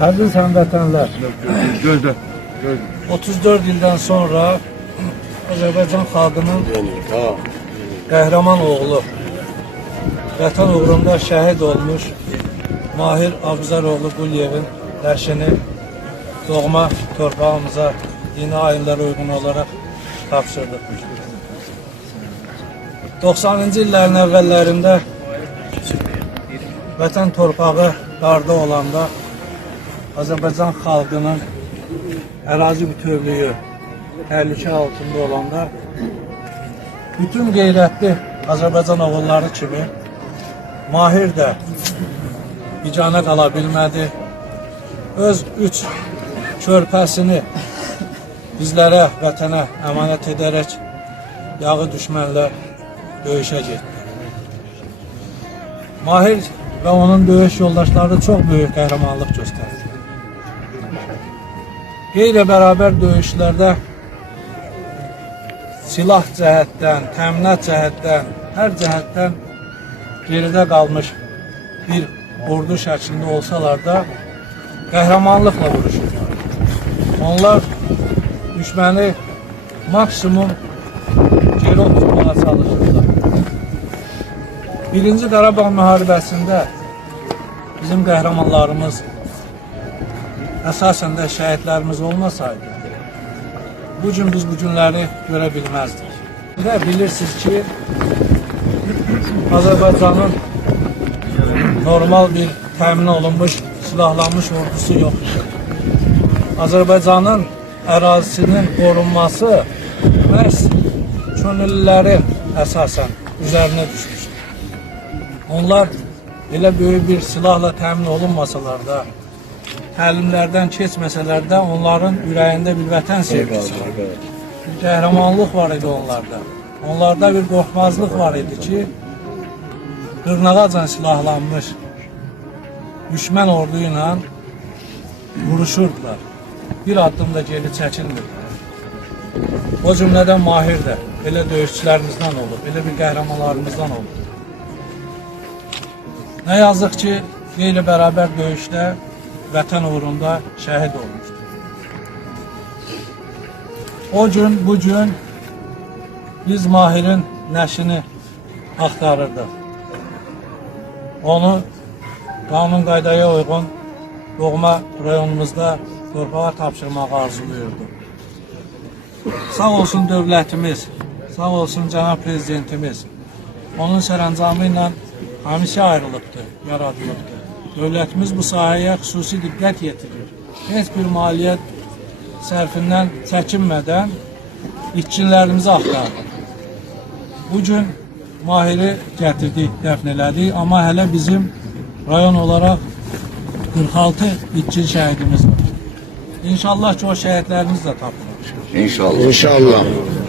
Aziz həmvətənlər, Gözlə. 34 ildən sonra Azərbaycan xalqının qəhrəman oğlu, vətən uğrunda şəhid olmuş Mahir Abzaroğlu Quliyevin ləşini doğma torpağımıza dini ayinlərə uyğun olaraq tapşırdıq. 90-cı illərin əvvəllərində vətən torpağı darda olanda Azərbaycan xalqının ərazi bütövlüyü təhlükə altında olanda bütün qeyrətli Azərbaycan oğulları kimi Mahir də bicana qala bilmədi. Öz 3 körpəsini bizlərə, vətənə əmanət edərək yağı düşmənlə döyüşə getdi. Mahir və onun döyüş yoldaşları çox böyük qəhrəmanlıq göstərdi. Qeyri-bərabər döyüşlərdə silah cəhətdən, təminat cəhətdən, hər cəhətdən geridə qalmış bir ordu şəklində olsalar da qəhrəmanlıqla vuruşurlar. Onlar düşməni maksimum geri tutmağa çalışırlar. Birinci Qarabağ müharibəsində bizim qəhrəmanlarımız əsasən də şəhidlərimiz olmasaydı, bu gün biz bu günləri görə bilməzdik. Və bilirsiniz ki, Azərbaycanın normal bir təmin olunmuş, silahlanmış ordusu yoxdur. Azərbaycanın ərazisinin qorunması məhz könüllülərin əsasən üzərinə düşmüşdür. Onlar elə böyük bir silahla təmin olunmasalar da, təlimlərdən keçməsələr də onların ürəyində bir vətən sevgisi var. Bir qəhrəmanlıq var idi onlarda. Onlarda bir qorxmazlıq var idi ki, dırnağacan silahlanmış düşmən ordu ilə vuruşurdular. Bir addım da geri çəkilmirdi. O cümlədən Mahir də elə döyüşçülərimizdən olub, elə bir qəhrəmanlarımızdan olub. Nə yazıq ki, qeyri-bərabər döyüşdə vətən uğrunda şəhid olmuşdur. O gün, bu gün biz Mahirin nəşini axtarırdıq. Onu qanun qaydaya uyğun doğma rayonumuzda torpağa tapşırmağı arzulayırdı. Sağ olsun dövlətimiz, sağ olsun cənab prezidentimiz onun sərəncamı ilə hamisə ayrılıbdır, yaradılıbdır. Dövlətimiz bu sahəyə xüsusi diqqət yetirir. Heç bir maliyyət sərfindən çəkinmədən itkinlərimizi axtardı. Bugün Mahiri gətirdik, dəfn elədik, amma hələ bizim rayon olaraq 46 itkin şəhidimiz var. İnşallah ki, o şəhidlərimiz də tapılır. İnşallah.